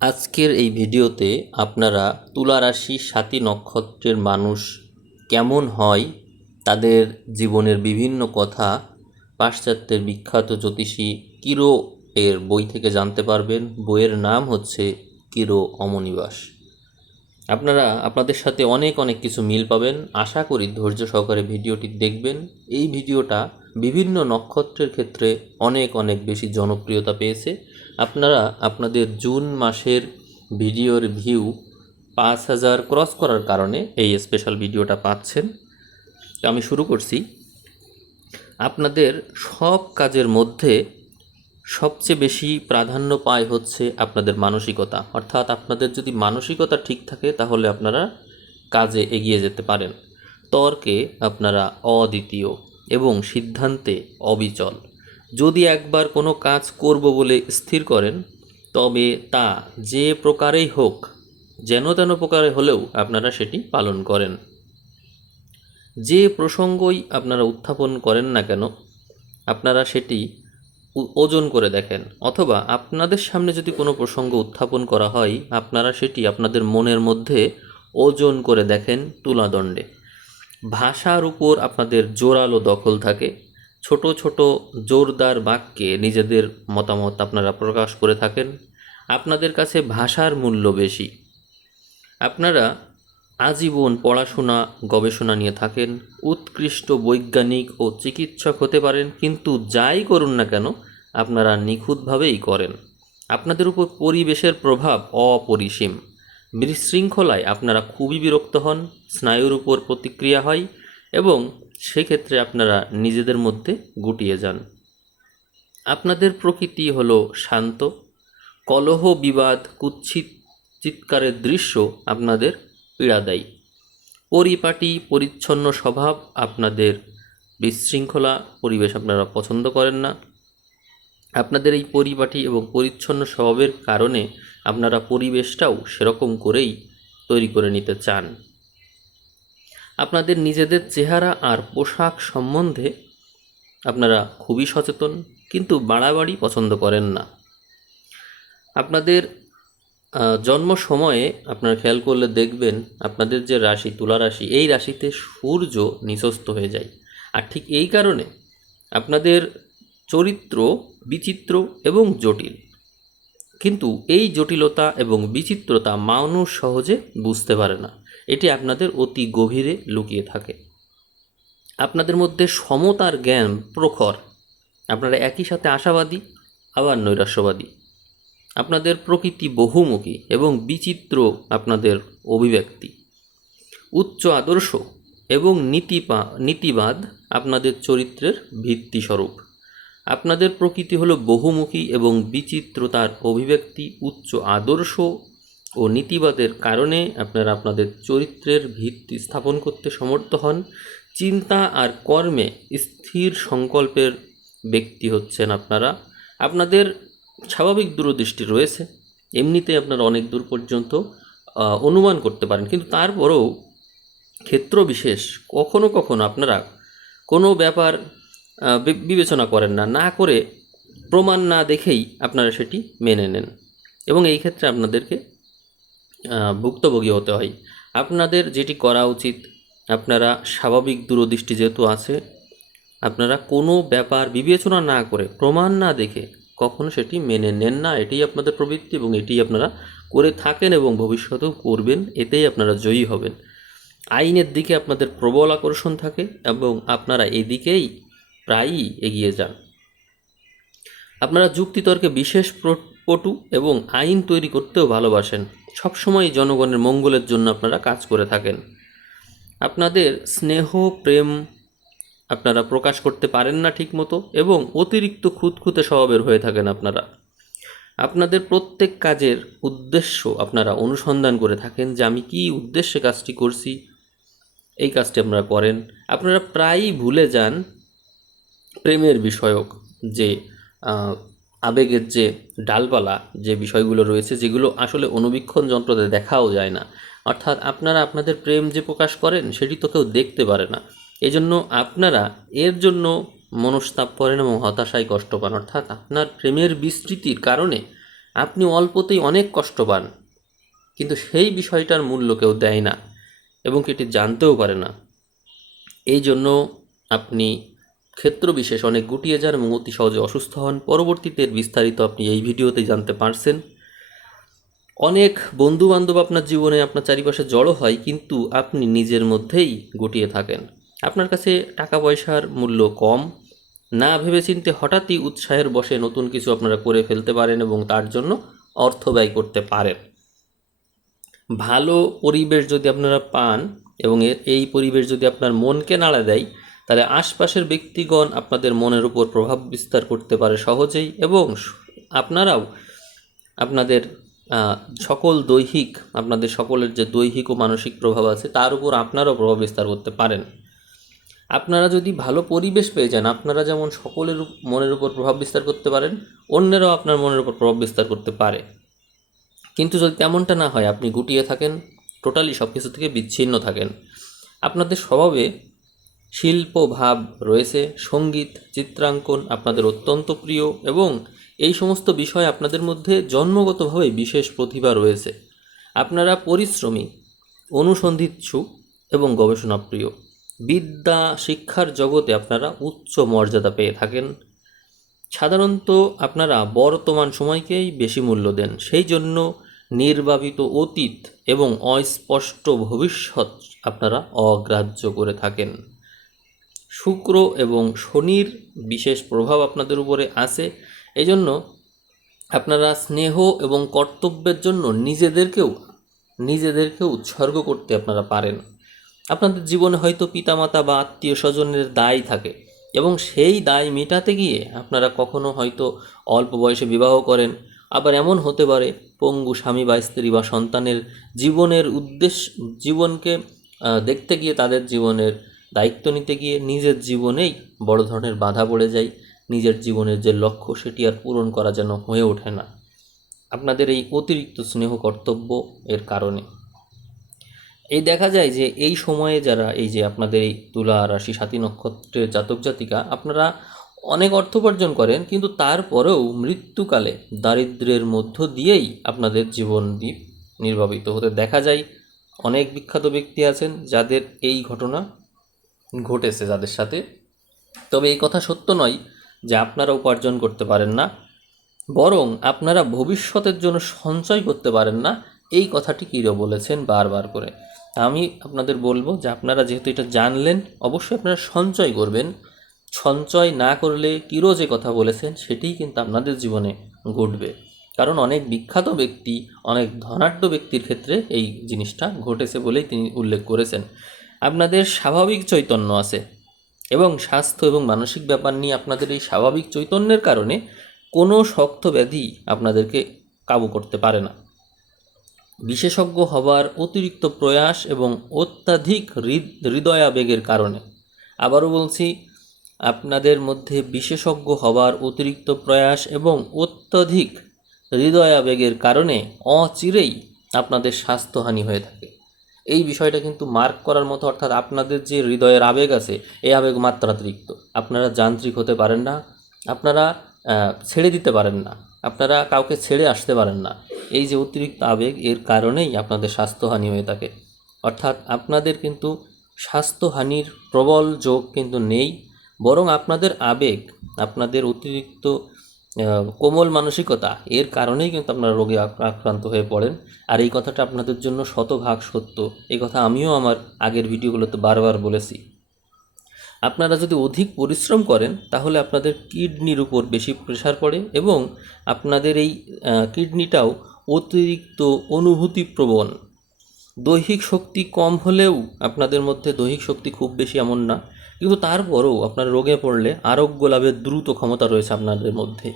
আজকের এই ভিডিওতে আপনারা তুলা রাশি সাতী নক্ষত্রের মানুষ কেমন হয়, তাদের জীবনের বিভিন্ন কথা পাশ্চাত্যের বিখ্যাত জ্যোতিষী কিরো এর বই থেকে জানতে পারবেন। বইয়ের নাম হচ্ছে কিরো অমনিবাস। আপনারা আপনাদের সাথে অনেক কিছু মিল পাবেন। আশা করি ধৈর্য সহকারে ভিডিওটি দেখবেন। এই ভিডিওটা বিভিন্ন নক্ষত্রের ক্ষেত্রে অনেক বেশি জনপ্রিয়তা পেয়েছে। আপনারা আপনাদের জুন মাসের ভিডিওর ভিউ ৫,০০০ ক্রস করার কারণে এই স্পেশাল ভিডিওটা পাচ্ছেন। তো আমি শুরু করছি। আপনাদের সব কাজের মধ্যে সবচেয়ে বেশি প্রাধান্য পায় হচ্ছে আপনাদের মানসিকতা। অর্থাৎ আপনাদের যদি মানসিকতা ঠিক থাকে তাহলে আপনারা কাজে এগিয়ে যেতে পারেন। তর্কে আপনারা অদ্বিতীয় এবং সিদ্ধান্তে অবিচল। যদি একবার কোনো কাজ করব বলে স্থির করেন, তবে তা যে প্রকারেই হোক, যেন তেন প্রকারে হলেও আপনারা সেটি পালন করেন। যে প্রসঙ্গই আপনারা উত্থাপন করেন না কেন, আপনারা সেটি ওজন করে দেখেন, অথবা আপনাদের সামনে যদি কোনো প্রসঙ্গ উত্থাপন করা হয়, আপনারা সেটি আপনাদের মনের মধ্যে ওজন করে দেখেন তুলাদণ্ডে। ভাষার উপর আপনাদের জোরালো দখল থাকে। ছোট ছোট জোরদার বাক্যে নিজেদের মতামত আপনারা প্রকাশ করে থাকেন। আপনাদের কাছে ভাষার মূল্য বেশি। আপনারা আজীবন পড়াশোনা গবেষণা নিয়ে থাকেন। উৎকৃষ্ট বৈজ্ঞানিক ও চিকিৎসক হতে পারেন, কিন্তু যাই করুন না কেন আপনারা নিখুঁতভাবেই করেন। আপনাদের উপর পরিবেশের প্রভাব অপরিসীম। বিশৃঙ্খলায় আপনারা খুবই বিরক্ত হন, স্নায়ুর উপর প্রতিক্রিয়া হয় এবং সেক্ষেত্রে আপনারা নিজেদের মধ্যে গুটিয়ে যান। আপনাদের প্রকৃতি হলো শান্ত। কলহ, বিবাদ, কুৎসিত চিৎকারের দৃশ্য আপনাদের পীড়াদায়ী। পরিপাটি পরিচ্ছন্ন স্বভাব আপনাদের, বিশৃঙ্খলা পরিবেশ আপনারা পছন্দ করেন না। আপনাদের এই পরিপাটি এবং পরিচ্ছন্ন স্বভাবের কারণে আপনারা পরিবেশটাও সেরকম করেই তৈরি করে নিতে চান। আপনাদের নিজেদের চেহারা আর পোশাক সম্বন্ধে আপনারা খুবই সচেতন, কিন্তু বাড়াবাড়ি পছন্দ করেন না। আপনাদের জন্ম সময়ে আপনারা খেয়াল করলে দেখবেন আপনাদের যে রাশি তুলা রাশি, এই রাশিতে সূর্য নিচস্থ হয়ে যায়। আর ঠিক এই কারণে আপনাদের চরিত্র বিচিত্র এবং জটিল। কিন্তু এই জটিলতা এবং বিচিত্রতা মানুষ সহজে বুঝতে পারে না। এটি আপনাদের অতি গভীরে লুকিয়ে থাকে। আপনাদের মধ্যে সমতার জ্ঞান প্রখর। আপনারা একই সাথে আশাবাদী আবার নৈরাশ্যবাদী। আপনাদের প্রকৃতি বহুমুখী এবং বিচিত্র আপনাদের অভিব্যক্তি। উচ্চ আদর্শ এবং নীতিবাদ আপনাদের চরিত্রের ভিত্তিস্বরূপ। আপনাদের প্রকৃতি হলো বহুমুখী এবং বিচিত্রতার অভিব্যক্তি। উচ্চ আদর্শ ও নীতিবাদের কারণে আপনারা আপনাদের চরিত্রের ভিত্তি স্থাপন করতে সমর্থ হন। চিন্তা আর কর্মে স্থির সংকল্পের ব্যক্তি হচ্ছেন আপনারা। আপনাদের স্বাভাবিক দূরদৃষ্টি রয়েছে। এমনিতে আপনারা অনেক দূর পর্যন্ত অনুমান করতে পারেন, কিন্তু তারপরেও ক্ষেত্র বিশেষ কখনো কখনো আপনারা কোনো ব্যাপার বিবেচনা করেন না, না করে প্রমাণ না দেখেই আপনারা সেটি মেনে নেন এবং এই ক্ষেত্রে আপনাদেরকে ভুক্তভোগী হতে হয়। আপনাদের যেটি করা উচিত, আপনারা স্বাভাবিক দূরদৃষ্টি যেহেতু আছে, আপনারা কোনো ব্যাপার বিবেচনা না করে প্রমাণ না দেখে কখনো সেটি মেনে নেন না। এটাই আপনাদের প্রবৃত্তি এবং এটাই আপনারা করে থাকেন এবং ভবিষ্যতেও করবেন। এতেই আপনারা জয়ী হবেন। আইনের দিকে আপনাদের প্রবল আকর্ষণ থাকে এবং আপনারা এদিকেই প্রায়ই এগিয়ে যান। আপনারা যুক্তিতর্কে বিশেষ পটু এবং আইন তৈরি করতেও ভালোবাসেন। সবসময় জনগণের মঙ্গলের জন্য আপনারা কাজ করে থাকেন। আপনাদের স্নেহ প্রেম আপনারা প্রকাশ করতে পারেন না ঠিকমতো এবং অতিরিক্ত খুঁতখুঁতে স্বভাবের হয়ে থাকেন আপনারা। আপনাদের প্রত্যেক কাজের উদ্দেশ্য আপনারা অনুসন্ধান করে থাকেন যে আমি কী উদ্দেশ্যে কাজটি করছি, এই কাজটি আপনারা করেন। আপনারা প্রায়ই ভুলে যান প্রেমের বিষয়ক যে আবেগের যে ডালপালা যে বিষয়গুলো রয়েছে, যেগুলো আসলে অনুবীক্ষণ যন্ত্রতে দেখাও যায় না। অর্থাৎ আপনারা আপনাদের প্রেম যে প্রকাশ করেন সেটি তো কেউ দেখতে পারে না। এজন্য আপনারা এর জন্য মনস্তাপ করেন এবং হতাশায় কষ্ট পান। অর্থাৎ আপনার প্রেমের বিস্তৃতির কারণে আপনি অল্পতেই অনেক কষ্ট পান, কিন্তু সেই বিষয়টার মূল্য কেউ দেয় না এবং এটি জানতেও পারে না। এই জন্য আপনি ক্ষেত্র বিশেষ অনেক গুটিয়ে যান এবং অতি সহজে অসুস্থ হন। পরবর্তীতে এর বিস্তারিত আপনি এই ভিডিওতেই জানতে পারছেন। অনেক বন্ধুবান্ধব আপনার জীবনে আপনার চারিপাশে জড়ো হয়, কিন্তু আপনি নিজের মধ্যেই গুটিয়ে থাকেন। আপনার কাছে টাকা পয়সার মূল্য কম, না ভেবেচিন্তে হঠাৎই উৎসাহের বশে নতুন কিছু আপনারা করে ফেলতে পারেন এবং তার জন্য অর্থ ব্যয় করতে পারেন। ভালো পরিবেশ যদি আপনারা পান এবং এই পরিবেশ যদি আপনার মনকে নাড়া দেয়, তাহলে আশপাশের ব্যক্তিগণ আপনাদের মনের উপর প্রভাব বিস্তার করতে পারে সহজেই, এবং আপনারাও আপনাদের আপনাদের সকলের যে দৈহিক ও মানসিক প্রভাব আছে তার উপর আপনারাও প্রভাব বিস্তার করতে পারেন। আপনারা যদি ভালো পরিবেশ পেয়ে যান, আপনারা যেমন সকলের মনের উপর প্রভাব বিস্তার করতে পারেন, অন্যেরাও আপনার মনের উপর প্রভাব বিস্তার করতে পারে। কিন্তু যদি তেমনটা না হয়, আপনি গুটিয়ে থাকেন, টোটালি সব কিছু থেকে বিচ্ছিন্ন থাকেন। আপনাদের স্বভাবে শিল্প ভাব রয়েছে, সঙ্গীত, চিত্রাঙ্কন আপনাদের অত্যন্ত প্রিয়, এবং এই সমস্ত বিষয় আপনাদের মধ্যে জন্মগতভাবে বিশেষ প্রতিভা রয়েছে। আপনারা পরিশ্রমী, অনুসন্ধিৎসু এবং গবেষণাপ্রিয়। বিদ্যা শিক্ষার জগতে আপনারা উচ্চ মর্যাদা পেয়ে থাকেন। সাধারণত আপনারা বর্তমান সময়কেই বেশি মূল্য দেন, সেই জন্য নির্বাপিত অতীত এবং অস্পষ্ট ভবিষ্যৎ আপনারা অগ্রাহ্য করে থাকেন। শুক্র এবং শনির বিশেষ প্রভাব আপনাদের উপরে আছে, এই জন্য আপনারা স্নেহ এবং কর্তব্যের জন্য নিজেদেরকেও উৎসর্গ করতে আপনারা পারেন। আপনাদের জীবনে হয়তো পিতামাতা বা আত্মীয় স্বজনের দায় থাকে, এবং সেই দায় মেটাতে গিয়ে আপনারা কখনো হয়তো অল্প বয়সে বিবাহ করেন। আবার এমন হতে পারে পঙ্গু স্বামী বা স্ত্রী বা সন্তানের জীবনকে দেখতে গিয়ে, তাদের জীবনের দায়িত্ব নিতে গিয়ে নিজের জীবনেই বড় ধরনের বাধা পড়ে যায়। নিজের জীবনের যে লক্ষ্য সেটি আর পূরণ করা যেন হয়ে ওঠে না, আপনাদের এই অতিরিক্ত স্নেহ কর্তব্য এর কারণে। এই দেখা যায় যে এই সময়ে যারা এই যে আপনাদের এই তুলা রাশি সাথী নক্ষত্রের জাতক জাতিকা, আপনারা অনেক অর্থ উপার্জন করেন, কিন্তু তারপরেও মৃত্যুকালে দারিদ্র্যের মধ্য দিয়েই আপনাদের জীবন নির্বাপিত হতে দেখা যায়। অনেক বিখ্যাত ব্যক্তি আছেন যাদের এই ঘটনা ঘটেছে যাদের সাথে। তবে এই কথা সত্য নয় যে আপনারা উপার্জন করতে পারেন না, বরং আপনারা ভবিষ্যতের জন্য সঞ্চয় করতে পারেন না, এই কথাটি কিরো বলেছেন বারবার করে। আমি আপনাদের বলবো যে আপনারা যেহেতু এটা জানলেন, অবশ্যই আপনারা সঞ্চয় করবেন। সঞ্চয় না করলে কিরো যে কথা বলেছেন সেটিই কিন্তু আপনাদের জীবনে ঘটবে, কারণ অনেক বিখ্যাত ব্যক্তি, অনেক ধনাঢ্য ব্যক্তির ক্ষেত্রে এই জিনিসটা ঘটেছে বলেই তিনি উল্লেখ করেছেন। আপনাদের স্বাভাবিক চৈতন্য আছে, এবং স্বাস্থ্য এবং মানসিক ব্যাপার নিয়ে আপনাদের এই স্বাভাবিক চৈতন্যের কারণে কোনো শক্ত ব্যাধি আপনাদেরকে কাবু করতে পারে না। বিশেষজ্ঞ হবার অতিরিক্ত প্রয়াস এবং অত্যাধিক হৃদয়াবেগের কারণে, আবারও বলছি, আপনাদের মধ্যে বিশেষজ্ঞ হবার অতিরিক্ত প্রয়াস এবং অত্যধিক হৃদয়াবেগের কারণে অচিরেই আপনাদের স্বাস্থ্যহানি হয়ে থাকে। এই বিষয়টা কিন্তু মার্ক করার মতো, অর্থাৎ আপনাদের যে হৃদয়ের আবেগ আছে, এই আবেগ মাত্রাতিরিক্ত। আপনারা যান্ত্রিক হতে পারেন না, আপনারা ছেড়ে দিতে পারেন না, আপনারা কাউকে ছেড়ে আসতে পারেন না। এই যে অতিরিক্ত আবেগ, এর কারণেই আপনাদের স্বাস্থ্যহানি হয়ে থাকে। অর্থাৎ আপনাদের কিন্তু স্বাস্থ্যহানির প্রবল যোগ কিন্তু নেই, বরং আপনাদের আবেগ, আপনাদের অতিরিক্ত কোমল মানসিকতা, এর কারণেই কিন্তু আপনারা রোগে আক্রান্ত হয়ে পড়েন। আর এই কথাটা আপনাদের জন্য শতভাগ সত্য। এই কথা আমিও আমার আগের ভিডিওগুলোতে বারবার বলেছি। আপনারা যদি অধিক পরিশ্রম করেন, তাহলে আপনাদের কিডনির উপর বেশি প্রেশার পড়ে, এবং আপনাদের এই কিডনিটাও অতিরিক্ত অনুভূতিপ্রবণ। দৈহিক শক্তি কম হলেও আপনাদের মধ্যে দৈহিক শক্তি খুব বেশি এমন না, কিন্তু তারপরেও আপনার রোগে পড়লে আরোগ্য লাভের দ্রুত ক্ষমতা রয়েছে আপনাদের মধ্যে।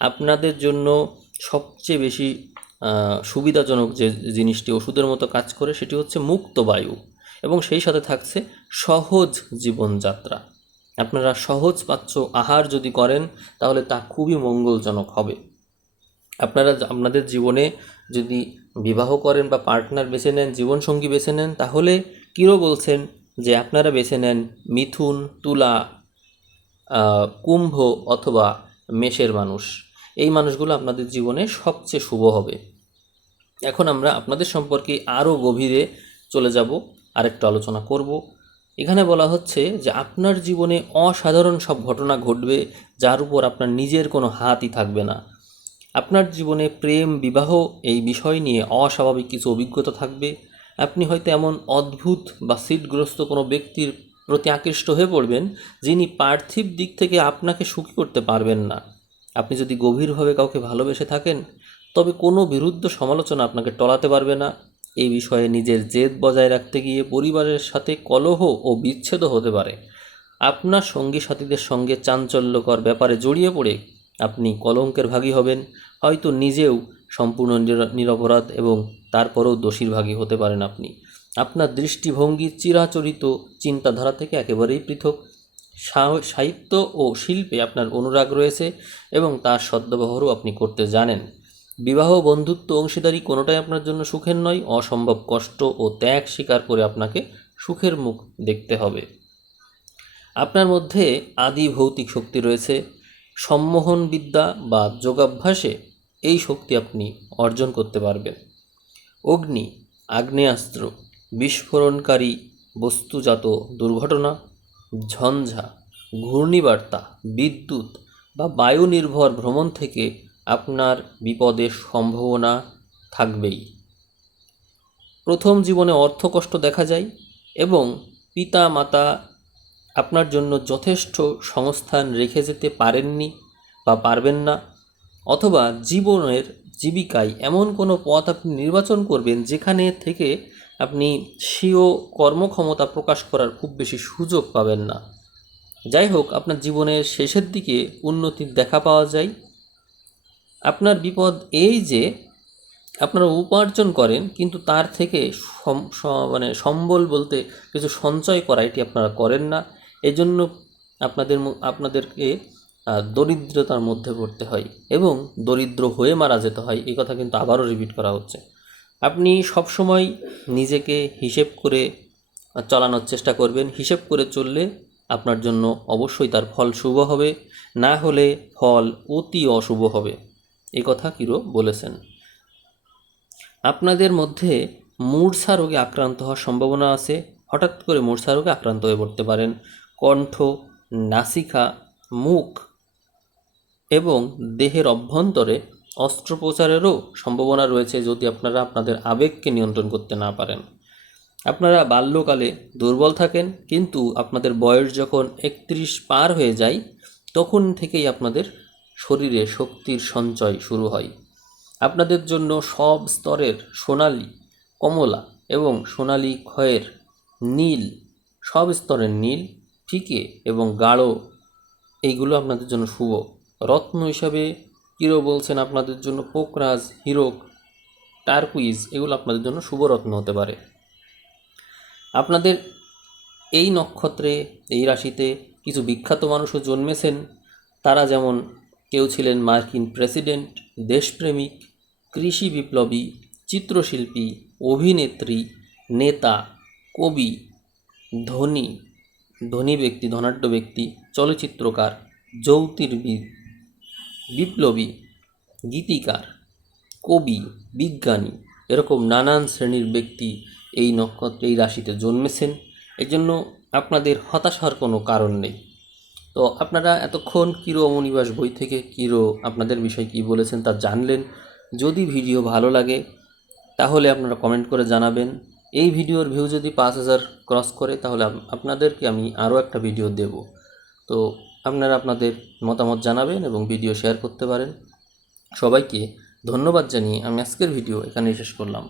আপনাদের জন্য সবচেয়ে বেশি সুবিধাজনক যে জিনিসটি ওষুধের মতো কাজ করে, সেটি হচ্ছে মুক্ত বায়ু, এবং সেই সাথে থাকছে সহজ জীবনযাত্রা। আপনারা সহজ পাচ্য আহার যদি করেন, তাহলে তা খুবই মঙ্গলজনক হবে। আপনারা আপনাদের জীবনে যদি বিবাহ করেন বা পার্টনার বেছে নেন, জীবনসঙ্গী বেছে নেন, তাহলে কিরো বলছেন যে আপনারা বেছে নেন মিথুন, তুলা, কুম্ভ অথবা মেষের মানুষ। এই মানুষগুলো আপনাদের জীবনে সবচেয়ে শুভ হবে। এখন আমরা আপনাদের সম্পর্কে আরও গভীরে চলে যাব, আরেকটু আলোচনা করব। এখানে বলা হচ্ছে যে আপনার জীবনে অসাধারণ সব ঘটনা ঘটবে, যার উপর আপনার নিজের কোনো হাতই থাকবে না। আপনার জীবনে প্রেম, বিবাহ এই বিষয় নিয়ে অস্বাভাবিক কিছু অভিজ্ঞতা থাকবে। আপনি হয়তো এমন অদ্ভুত বা সিটগ্রস্ত কোনো ব্যক্তির প্রতি আকৃষ্ট হয়ে পড়বেন, যিনি পার্থিব দিক থেকে আপনাকে সুখী করতে পারবেন না। আপনি যদি গভীরভাবে কাউকে ভালোবেসে থাকেন, তবে কোনো বিরুদ্ধ সমালোচনা আপনাকে টলাতে পারবে না। এই বিষয়ে নিজের জেদ বজায় রাখতে গিয়ে পরিবারের সাথে কলহ ও বিচ্ছেদও হতে পারে। আপনার সঙ্গী সাথীদের সঙ্গে চাঞ্চল্যকর ব্যাপারে জড়িয়ে পড়ে আপনি কলঙ্কের ভাগী হবেন। হয়তো নিজেও সম্পূর্ণ নিরপরাধ এবং তারপরেও দোষীর ভাগী হতে পারেন আপনি। আপনার দৃষ্টিভঙ্গি চিরাচরিত চিন্তাধারা থেকে একেবারেই পৃথক। সাহিত্য ও শিল্পে আপনার অনুরাগ রয়েছে এবং তার সদ্ব্যবহারও আপনি করতে জানেন। বিবাহ, বন্ধুত্ব, অংশীদারি কোনোটাই আপনার জন্য সুখের নয়। অসম্ভব কষ্ট ও ত্যাগ স্বীকার করে আপনাকে সুখের মুখ দেখতে হবে। আপনার মধ্যে আদি ভৌতিক শক্তি রয়েছে। সম্মোহন বিদ্যা বা যোগাভ্যাসে এই শক্তি আপনি অর্জন করতে পারবেন। অগ্নি, আগ্নেয়াস্ত্র, বিস্ফোরণকারী বস্তুজাত দুর্ঘটনা, ঝঞ্ঝা, ঘূর্ণিবার্তা, বিদ্যুৎ বা বায়ু নির্ভর ভ্রমণ থেকে আপনার বিপদের সম্ভাবনা থাকবেই। প্রথম জীবনে অর্থকষ্ট দেখা যায় এবং পিতা মাতা আপনার জন্য যথেষ্ট সংস্থান রেখে যেতে পারেননি বা পারবেন না, অথবা জীবিকায় এমন কোনো পথ আপনি নির্বাচন করবেন যেখানে থেকে আপনি স্বীয় কর্মক্ষমতা প্রকাশ করার খুব বেশি সুযোগ পাবেন না। যাই হোক, আপনার জীবনের শেষের দিকে উন্নতির দেখা পাওয়া যায়। আপনার বিপদ এই যে আপনারা উপার্জন করেন, কিন্তু তার থেকে সম্বল বলতে কিছু সঞ্চয় করা, এটি আপনারা করেন না। এজন্য আপনাদেরকে দরিদ্রতার মধ্যে পড়তে হয় এবং দরিদ্র হয়ে মারা যেতে হয়। এই কথা কিন্তু আবারও রিপিট করা হচ্ছে। আপনি সবসময় নিজেকে হিসেব করে চালানোর চেষ্টা করবেন। হিসেব করে চললে আপনার জন্য অবশ্যই তার ফল শুভ হবে, না হলে ফল অতি অশুভ হবে। এই কথা কিরো বলেছেন। আপনাদের মধ্যে মূর্ছা রোগে আক্রান্ত হওয়ার সম্ভাবনা আছে। হঠাৎ করে মূর্ছা রোগে আক্রান্ত হয়ে পড়তে পারেন। কণ্ঠ, নাসিকা, মুখ এবং দেহের অভ্যন্তরে অস্ত্রোপচারেরও সম্ভাবনা রয়েছে, যদি আপনারা আপনাদের আবেগকে নিয়ন্ত্রণ করতে না পারেন। আপনারা বাল্যকালে দুর্বল থাকেন, কিন্তু আপনাদের বয়স যখন 31 পার হয়ে যায়, তখন থেকেই আপনাদের শরীরে শক্তির সঞ্চয় শুরু হয়। আপনাদের জন্য সব স্তরের সোনালি, কমলা এবং সোনালি ক্ষয়ের নীল, সব স্তরের নীল, ফিকে এবং গাঢ়, এইগুলো আপনাদের জন্য শুভ। রত্ন হিসাবে কিরো বলছেন আপনাদের জন্য পোকরাজ, হিরক, টার্কুইজ, এগুলো আপনাদের জন্য শুভ রত্ন হতে পারে। আপনাদের এই নক্ষত্রে, এই রাশিতে কিছু বিখ্যাত মানুষও জন্মেছেন। তারা যেমন কেউ ছিলেন মার্কিন প্রেসিডেন্ট, দেশপ্রেমিক, কৃষি বিপ্লবী, চিত্রশিল্পী, অভিনেত্রী, নেতা, কবি, ধনী ব্যক্তি, ধনাঢ্য ব্যক্তি, চলচ্চিত্রকার, জ্যোতির্বিদ, বিপ্লবী, গীতিকার, কবি, বিজ্ঞানী, এরকম নানান শ্রেণীর ব্যক্তি এই নক্ষত্রে, এই রাশিতে জন্মেছেন। এজন্য আপনাদের হতাশার কোনো কারণ নেই। তো আপনারা এতক্ষণ কিরো অমনিবাস বই থেকে কিরো আপনাদের বিষয়ে কী বলেছেন তা জানলেন। যদি ভিডিও ভালো লাগে তাহলে আপনারা কমেন্ট করে জানাবেন। এই ভিডিওর ভিউ যদি 5000 ক্রস করে, তাহলে আপনাদেরকে আমি আরও একটা ভিডিও দেব। তো আপনারা আপনাদের মতামত জানাবেন এবং ভিডিও শেয়ার করতে পারেন। সবাইকে ধন্যবাদ জানিয়ে আমি আজকের ভিডিও এখানেই শেষ করলাম।